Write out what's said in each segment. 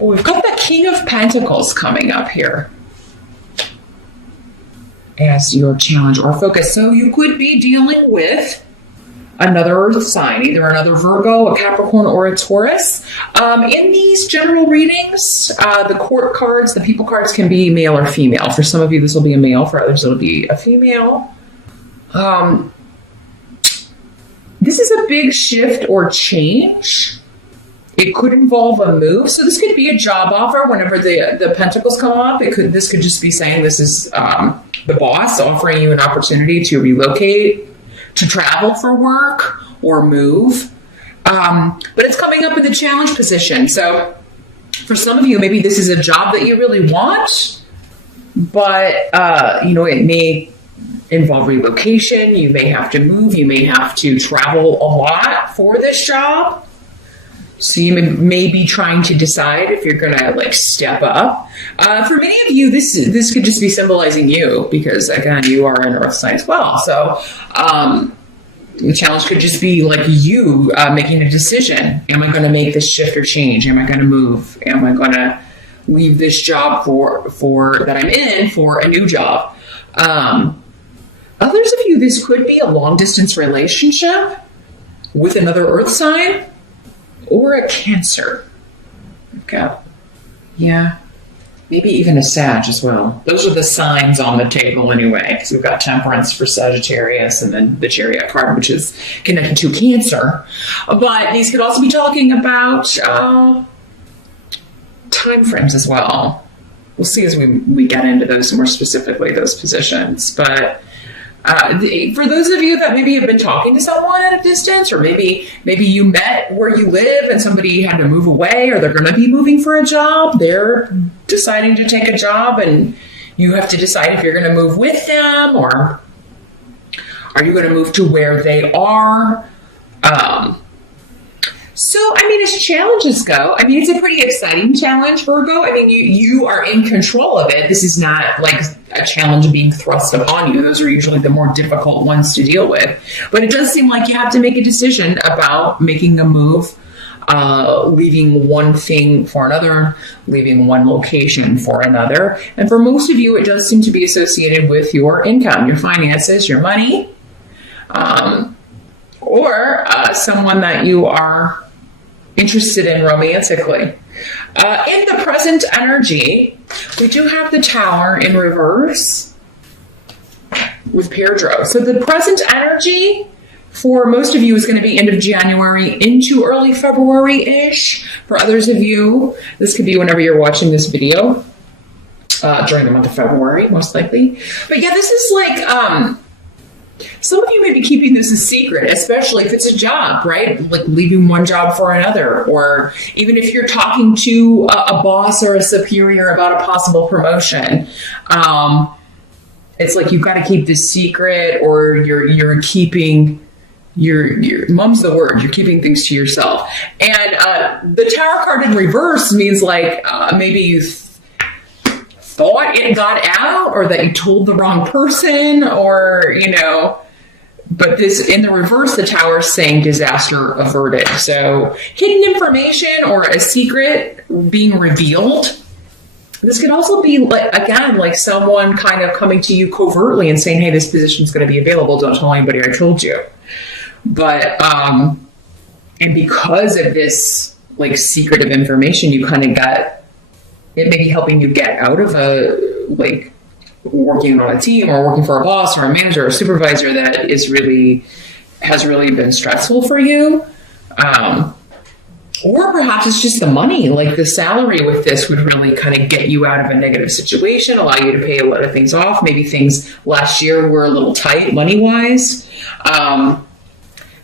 Oh, we've got the King of Pentacles coming up here as your challenge or focus. So you could be dealing with another earth sign, either another Virgo, a Capricorn, or a Taurus. In these general readings, the court cards, the people cards can be male or female. For some of you, this will be a male. For others, it'll be a female. This is a big shift or change. It could involve a move. So this could be a job offer whenever the pentacles come up. This could just be saying this is the boss offering you an opportunity to relocate, to travel for work, or move. But it's coming up in the challenge position. So for some of you, maybe this is a job that you really want, but it may involve relocation. You may have to move. You may have to travel a lot for this job. So you may be trying to decide if you're going to step up. For many of you, this could just be symbolizing you, because again, you are an earth sign as well. So the challenge could just be you making a decision. Am I going to make this shift or change? Am I going to move? Am I going to leave this job for that I'm in for a new job? Others of you, this could be a long distance relationship with another earth sign. Or a Cancer. Okay. Yeah. Maybe even a Sag as well. Those are the signs on the table anyway, because we've got Temperance for Sagittarius and then the Chariot card, which is connected to Cancer. But these could also be talking about time frames as well. We'll see as we get into those more specifically, those positions. But for those of you that maybe have been talking to someone at a distance, or maybe you met where you live and somebody had to move away, or they're going to be moving for a job, they're deciding to take a job and you have to decide if you're going to move with them, or are you going to move to where they are? So, as challenges go, it's a pretty exciting challenge, Virgo. You are in control of it. This is not like a challenge being thrust upon you. Those are usually the more difficult ones to deal with. But it does seem like you have to make a decision about making a move, leaving one thing for another, leaving one location for another. And for most of you, it does seem to be associated with your income, your finances, your money, or someone that you are interested in romantically. In the present energy, we do have the Tower in reverse with Pedro. So the present energy for most of you is going to be end of January into early February-ish. For others of you, this could be whenever you're watching this video, during the month of February, most likely. But yeah, this is some of you may be keeping this a secret, especially if it's a job, right? Like leaving one job for another, or even if you're talking to a boss or a superior about a possible promotion. It's like you've got to keep this secret, or you're keeping your mum's the word. You're keeping things to yourself. And the Tower card in reverse means maybe you thought it got out, or that you told the wrong person, or but this in the reverse, the Tower is saying disaster averted. So hidden information or a secret being revealed. This could also be like someone kind of coming to you covertly and saying, hey, this position is going to be available, don't tell anybody I told you. But and because of this secretive information, you kind of got it, may be helping you get out of working on a team, or working for a boss or a manager or a supervisor that has really been stressful for you. Or perhaps it's just the money, the salary with this would really kind of get you out of a negative situation, allow you to pay a lot of things off. Maybe things last year were a little tight money-wise.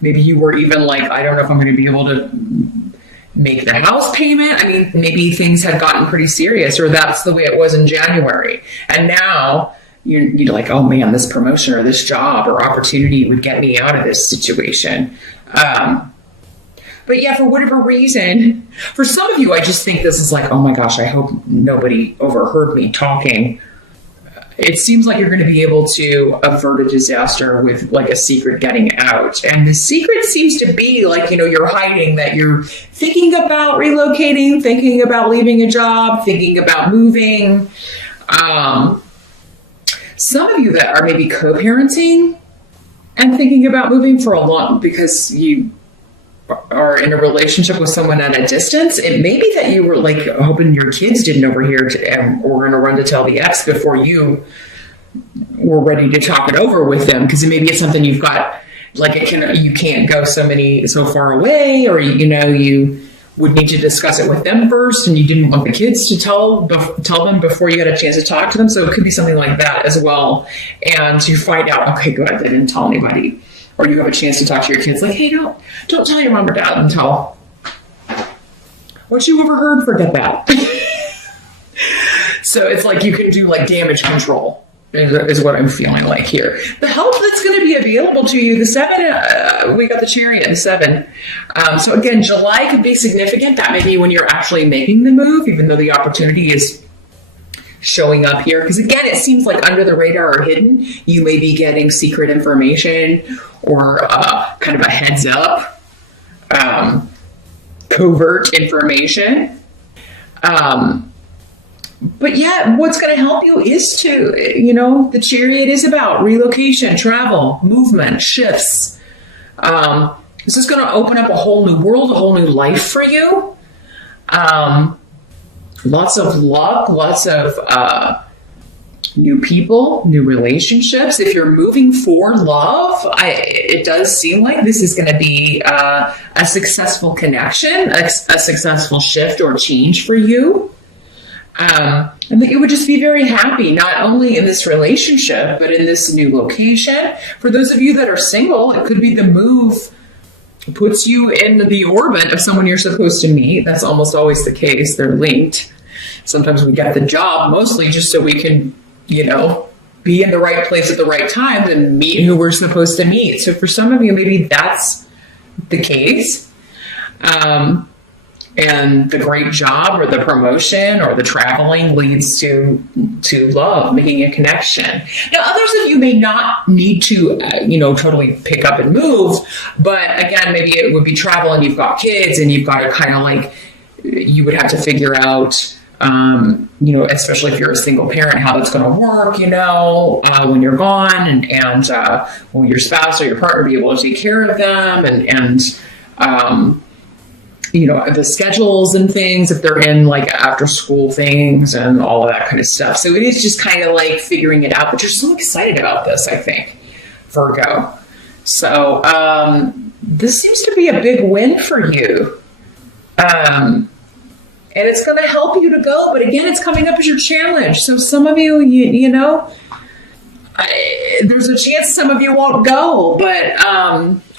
Maybe you were even I don't know if I'm going to be able to make the house payment. Maybe things had gotten pretty serious, or that's the way it was in January. And now you're like, oh man, this promotion or this job or opportunity would get me out of this situation. But yeah, for whatever reason, for some of you, I just think this is oh my gosh, I hope nobody overheard me talking it seems like you're going to be able to avert a disaster with like a secret getting out. And the secret seems to be like, you're hiding that you're thinking about relocating, thinking about leaving a job, thinking about moving. Some of you that are maybe co-parenting and thinking about moving for a long, because you are in a relationship with someone at a distance, it may be that you were like hoping your kids didn't overhear and were going to run to tell the ex before you were ready to talk it over with them, because maybe it's something you've got, like you can't go so far away, or you would need to discuss it with them first, and you didn't want the kids to tell them before you had a chance to talk to them. So it could be something like that as well. And you find out, okay, good, they didn't tell anybody. Or you have a chance to talk to your kids like, hey, don't tell your mom or dad until what you overheard, forget that. So it's like you can do like damage control is what I'm feeling like here. The help that's going to be available to you, the 7, we got the Chariot, the 7. So again, July could be significant. That may be when you're actually making the move, even though the opportunity is showing up here. Because again, it seems like under the radar or hidden, you may be getting secret information or kind of a heads up, covert information. But yeah, what's going to help you is to, the Chariot is about relocation, travel, movement, shifts. This is going to open up a whole new world, a whole new life for you. Lots of luck, lots of new people, new relationships. If you're moving for love, it does seem like this is going to be a successful connection, a successful shift or change for you. And that you would just be very happy, not only in this relationship, but in this new location. For those of you that are single, it could be the move puts you in the orbit of someone you're supposed to meet. That's almost always the case. They're linked. Sometimes we get the job mostly just so we can, be in the right place at the right time and meet who we're supposed to meet. So for some of you, maybe that's the case. And the great job or the promotion or the traveling leads to love, making a connection. Now, others of you may not need to, totally pick up and move. But again, maybe it would be travel and you've got kids and you've got to kind of like, you would have to figure out, especially if you're a single parent, how that's going to work, when you're gone and will your spouse or your partner be able to take care of them and the schedules and things, if they're in like after school things and all of that kind of stuff. So it is just kind of like figuring it out, but you're so excited about this, I think, Virgo. So this seems to be a big win for you. And it's going to help you to go. But again, it's coming up as your challenge. So some of you, there's a chance some of you won't go, but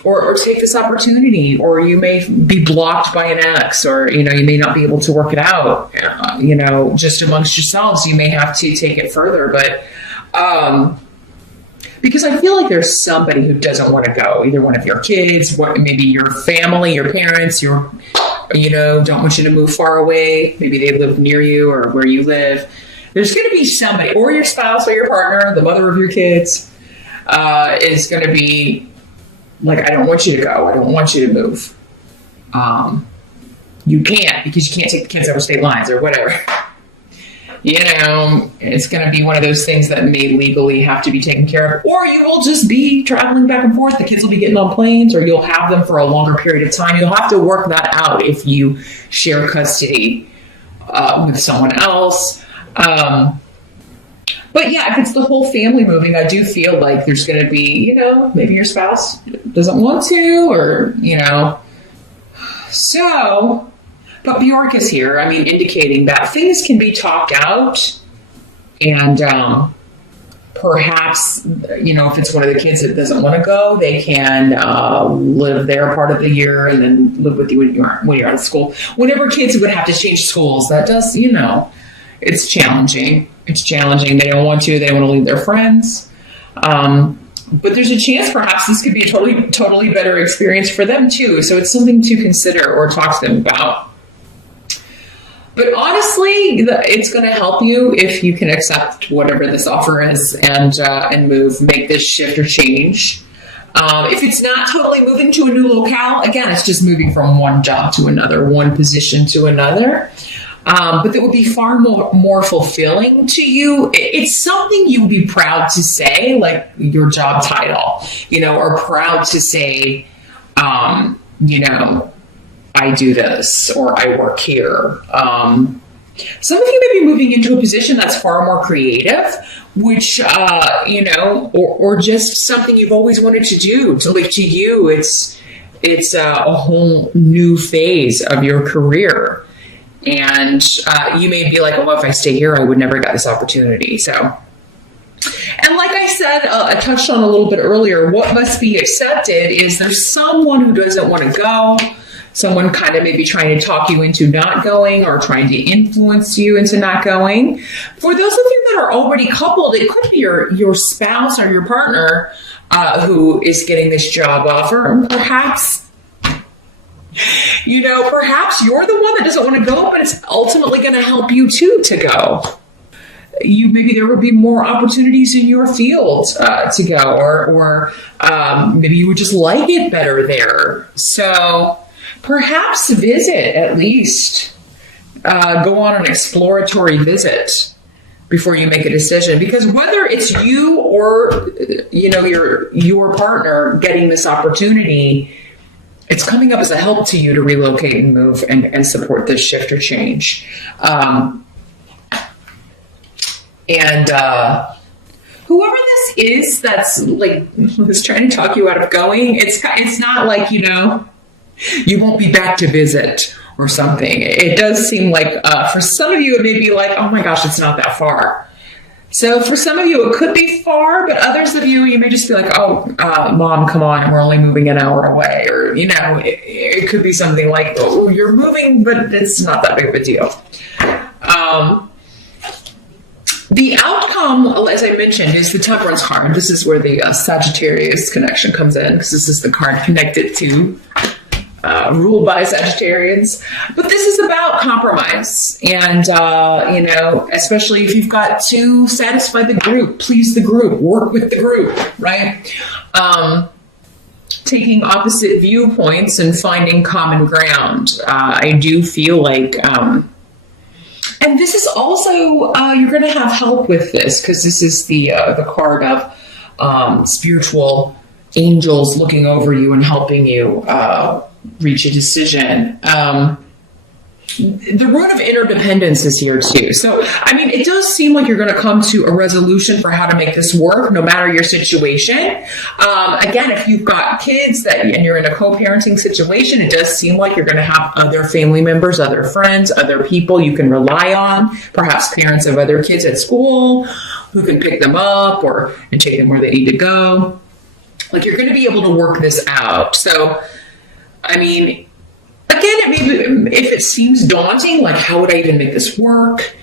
or take this opportunity, or you may be blocked by an ex, or you may not be able to work it out. Just amongst yourselves, you may have to take it further. But because I feel like there's somebody who doesn't want to go, either one of your kids, maybe your family, your parents, don't want you to move far away. Maybe they live near you or where you live. There's going to be somebody, or your spouse or your partner, the mother of your kids, is going to be like, I don't want you to go. I don't want you to move. You can't, because you can't take the kids over state lines or whatever. It's going to be one of those things that may legally have to be taken care of, or you will just be traveling back and forth. The kids will be getting on planes, or you'll have them for a longer period of time. You'll have to work that out if you share custody with someone else. But yeah, if it's the whole family moving, I do feel like there's going to be, maybe your spouse doesn't want to, or, so, but Bjork is here, indicating that things can be talked out, and perhaps, if it's one of the kids that doesn't want to go, they can live there part of the year and then live with you when you're out of school. Whenever kids would have to change schools, that does, it's challenging. It's challenging. They don't want to. They want to leave their friends. But there's a chance perhaps this could be a totally better experience for them too. So it's something to consider or talk to them about. But honestly, honestly, it's going to help you if you can accept whatever this offer is and make this shift or change. If it's not totally moving to a new locale, again, it's just moving from one job to another, one position to another. But that would be far more fulfilling to you. It's something you would be proud to say, like your job title, or proud to say, I do this, or I work here. Some of you may be moving into a position that's far more creative, which, or just something you've always wanted to do. So like to you, it's a whole new phase of your career. And you may be like, well, if I stay here, I would never get this opportunity. So, and like I said, I touched on a little bit earlier, what must be accepted is there's someone who doesn't want to go, someone kind of maybe trying to talk you into not going or trying to influence you into not going. For those of you that are already coupled, it could be your spouse or your partner who is getting this job offer. And perhaps perhaps you're the one that doesn't want to go, but it's ultimately going to help you too to go. Maybe there would be more opportunities in your field to go, or maybe you would just like it better there. So perhaps visit at least. Go on an exploratory visit before you make a decision, because whether it's you or your partner getting this opportunity, it's coming up as a help to you to relocate and move and support this shift or change. Whoever this is that's like was trying to talk you out of going, it's not like, you won't be back to visit or something. It does seem like for some of you, it may be like, oh my gosh, it's not that far. So for some of you, it could be far, but others of you may just be like, oh, Mom, come on, we're only moving an hour away. Or, it could be something like, oh, you're moving, but it's not that big of a deal. The outcome, as I mentioned, is the Temperance card. This is where the Sagittarius connection comes in, because this is the card connected to ruled by Sagittarians. But this is about compromise. And, especially if you've got to satisfy the group, please the group, work with the group, right? Taking opposite viewpoints and finding common ground. I do feel like, and this is also, you're going to have help with this, because this is the card of spiritual angels looking over you and helping you reach a decision. The rune of interdependence is here too. So, it does seem like you're going to come to a resolution for how to make this work, no matter your situation. Again, if you've got kids and you're in a co-parenting situation, it does seem like you're going to have other family members, other friends, other people you can rely on, perhaps parents of other kids at school who can pick them up and take them where they need to go. Like, you're going to be able to work this out. So, again, if it seems daunting, like how would I even make this work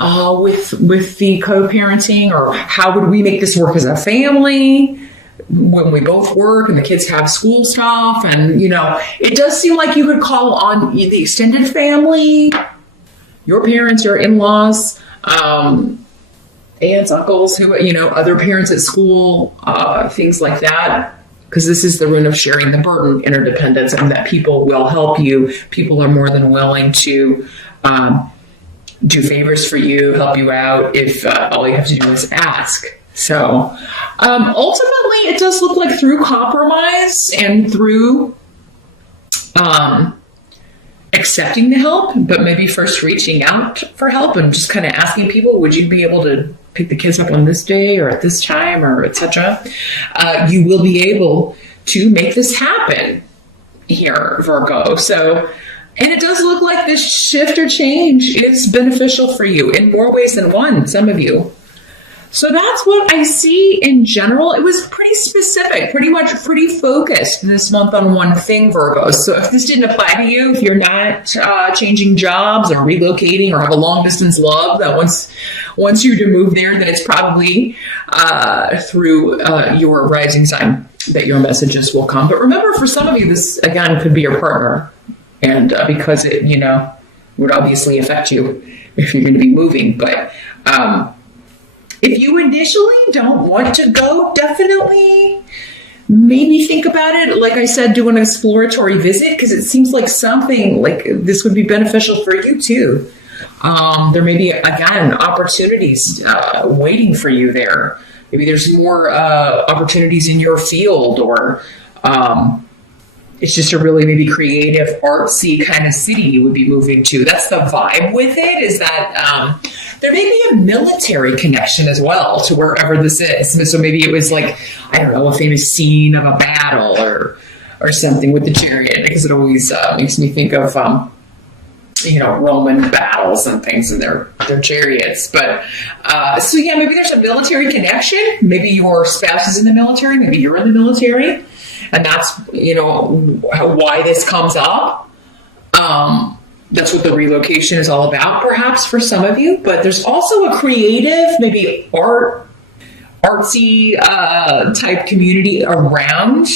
with the co-parenting, or how would we make this work as a family when we both work and the kids have school stuff? And, it does seem like you could call on the extended family, your parents, your in-laws, aunts, uncles, other parents at school, things like that. Because this is the rune of sharing the burden, interdependence, and that people will help you. People are more than willing to do favors for you, help you out, if all you have to do is ask. So ultimately, it does look like through compromise and through accepting the help, but maybe first reaching out for help and just kind of asking people, would you be able to pick the kids up on this day or at this time, or etc. You will be able to make this happen here, Virgo. So, and it does look like this shift or change is beneficial for you in more ways than one, some of you. So that's what I see in general. It was pretty specific, pretty focused this month on one thing, Virgo. So if this didn't apply to you, if you're not changing jobs or relocating or have a long distance love, that once you're to move there, then it's probably through your rising sign that your messages will come. But remember, for some of you, this again could be your partner, and because it, would obviously affect you if you're going to be moving. But if you initially don't want to go, definitely maybe think about it. Like I said, do an exploratory visit, because it seems like something like this would be beneficial for you too. There may be, again, opportunities waiting for you there. Maybe there's more opportunities in your field, or it's just a really maybe creative, artsy kind of city you would be moving to. That's the vibe with it, is that there may be a military connection as well to wherever this is. So maybe it was like, I don't know, a famous scene of a battle or something with the chariot, because it always makes me think of Roman battles and things in their chariots. But so yeah, maybe there's a military connection. Maybe your spouse is in the military. Maybe you're in the military, and that's why this comes up. That's what the relocation is all about, perhaps for some of you. But there's also a creative, maybe artsy type community around,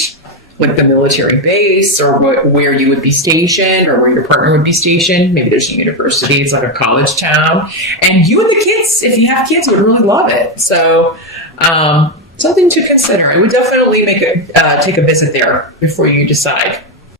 like the military base, or where you would be stationed, or where your partner would be stationed. Maybe there's a university, it's like a college town. And you and the kids, if you have kids, would really love it. So something to consider. I would definitely take a visit there before you decide.